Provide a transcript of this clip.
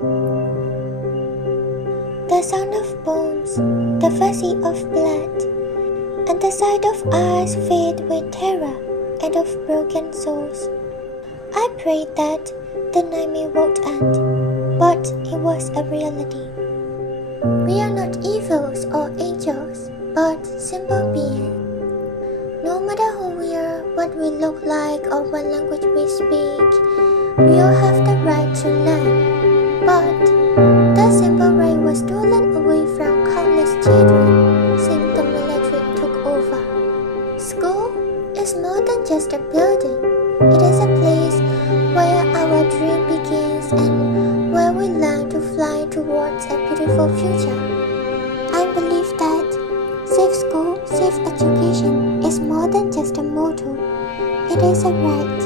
The sound of bones, the fuzzy of blood, and the sight of eyes filled with terror and of broken souls. I prayed that the nightmare would end, but it was a reality. We are not evils or angels, but simple beings. No matter who we are, what we look like, or what language we speak, we all have the right to learn. But that simple right was stolen away from countless children since the military took over. School is more than just a building. It is a place where our dream begins and where we learn to fly towards a beautiful future. I believe that safe school, safe education is more than just a motto. It is a right.